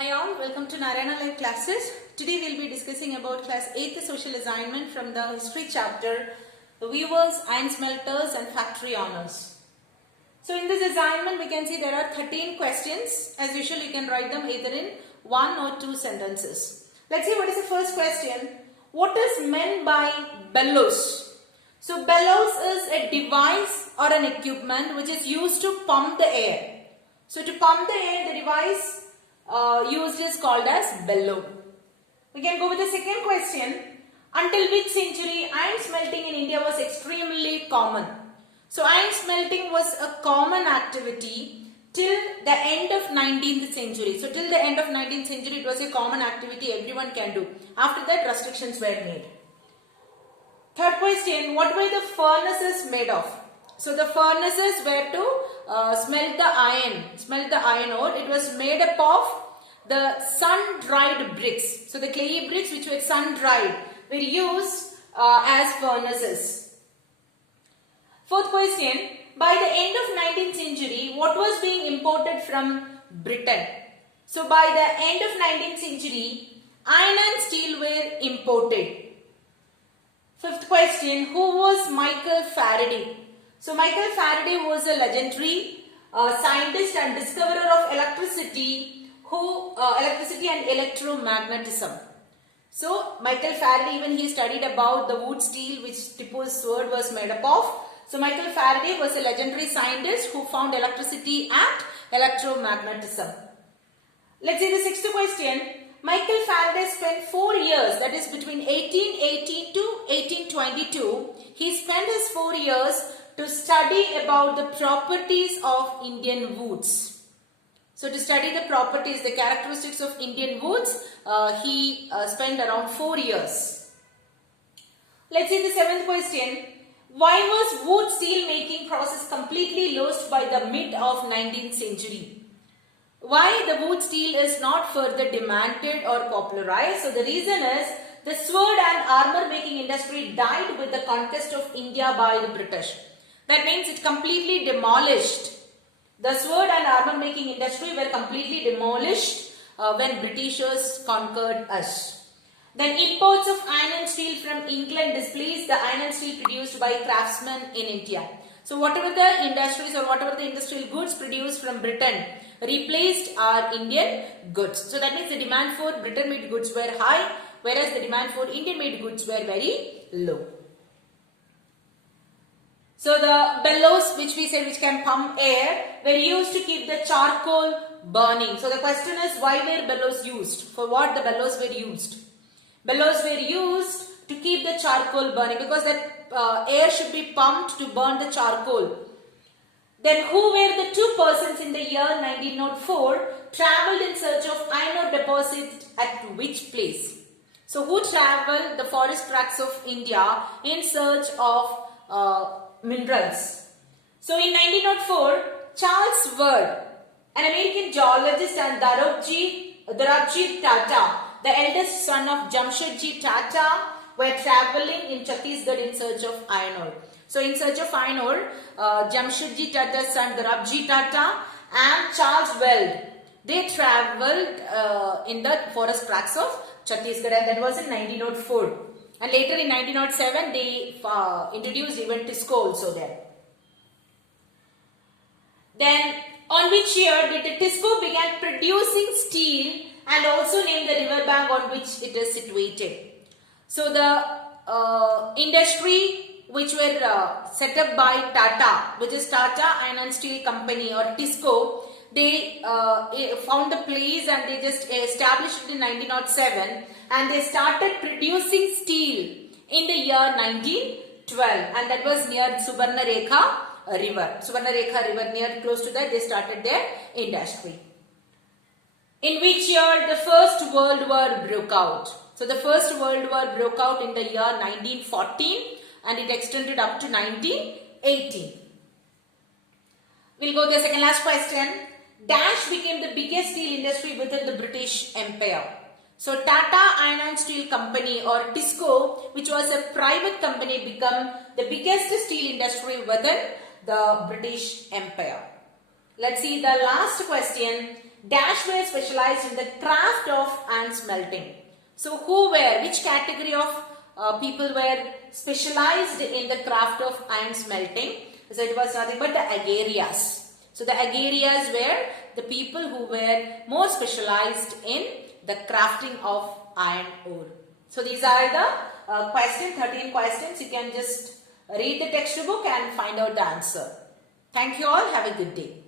Hi all, welcome to Narayana Live classes. Today we'll be discussing about class 8th social assignment from the history chapter, the weavers, iron smelters and factory owners. So in this assignment we can see there are 13 questions. As usual you can write them either in one or two sentences. Let's see what is the first question. What is meant by bellows? So bellows is a device or an equipment which is used to pump the air. So to pump the air, the device used is called as bellow. We can go with the second question. Until which century iron smelting in India was extremely common? So iron smelting was a common activity till the end of 19th century. So till the end of 19th century it was a common activity everyone can do. After that restrictions were made. Third question, what were the furnaces made of? So the furnaces were to smelt the iron ore. It was made up of the sun-dried bricks. So the clayey bricks which were sun-dried were used as furnaces. Fourth question, by the end of 19th century, what was being imported from Britain? So by the end of 19th century, iron and steel were imported. Fifth question, who was Michael Faraday? So Michael Faraday was a legendary scientist and discoverer of electricity and electromagnetism. So Michael Faraday, even he studied about the wood steel which Tipu's sword was made up of. So Michael Faraday was a legendary scientist who found electricity and electromagnetism. Let's see the sixth question. Michael Faraday spent 4 years, that is between 1818 to 1822. He spent his 4 years to study about the properties of Indian woods. So to study the properties, the characteristics of Indian woods, he spent around 4 years. Let's see the seventh question. Why was wood steel making process completely lost by the mid of 19th century? Why the wood steel is not further demanded or popularized? So the reason is the sword and armor making industry died with the conquest of India by the British. That means it completely demolished. The sword and armor making industry were completely demolished when Britishers conquered us. Then imports of iron and steel from England displaced the iron and steel produced by craftsmen in India. So whatever the industries or whatever the industrial goods produced from Britain replaced our Indian goods. So that means the demand for Britain made goods were high, whereas the demand for Indian made goods were very low. So the bellows which we said which can pump air were used to keep the charcoal burning. So the question is, why were bellows used? For what the bellows were used? Bellows were used to keep the charcoal burning because that air should be pumped to burn the charcoal. Then who were the two persons in the year 1904 travelled in search of iron ore deposits at which place? So who travelled the forest tracts of India in search of minerals? So in 1904, Charles Ward, an American geologist, and Dorabji Tata, the eldest son of Jamshedji Tata, were travelling in Chhattisgarh in search of iron ore. So in search of iron ore, Jamshedji Tata's son Dorabji Tata and Charles Weld, they travelled in the forest tracts of Chhattisgarh, and that was in 1904. And later in 1907, they introduced even Tisco also there. Then on which year did the Tisco began producing steel and also named the riverbank on which it is situated? So the industry which were set up by Tata, which is Tata Iron and Steel Company or Tisco, they found a place and they just established it in 1907 and they started producing steel in the year 1912, and that was near Subarnarekha river. Subarnarekha river, near close to that they started their industry. In which year the First World War broke out? So the First World War broke out in the year 1914 and it extended up to 1918. We'll go to the second last question. Dash became the biggest steel industry within the British Empire. So Tata Iron and Steel Company or Tisco, which was a private company, became the biggest steel industry within the British Empire. Let's see the last question. dash were specialized in the craft of iron smelting. So who were, which category of people were specialized in the craft of iron smelting? So it was nothing but the Agarias. So the Agarias were the people who were more specialized in the crafting of iron ore. So these are the 13 questions. You can just read the textbook and find out the answer. Thank you all. Have a good day.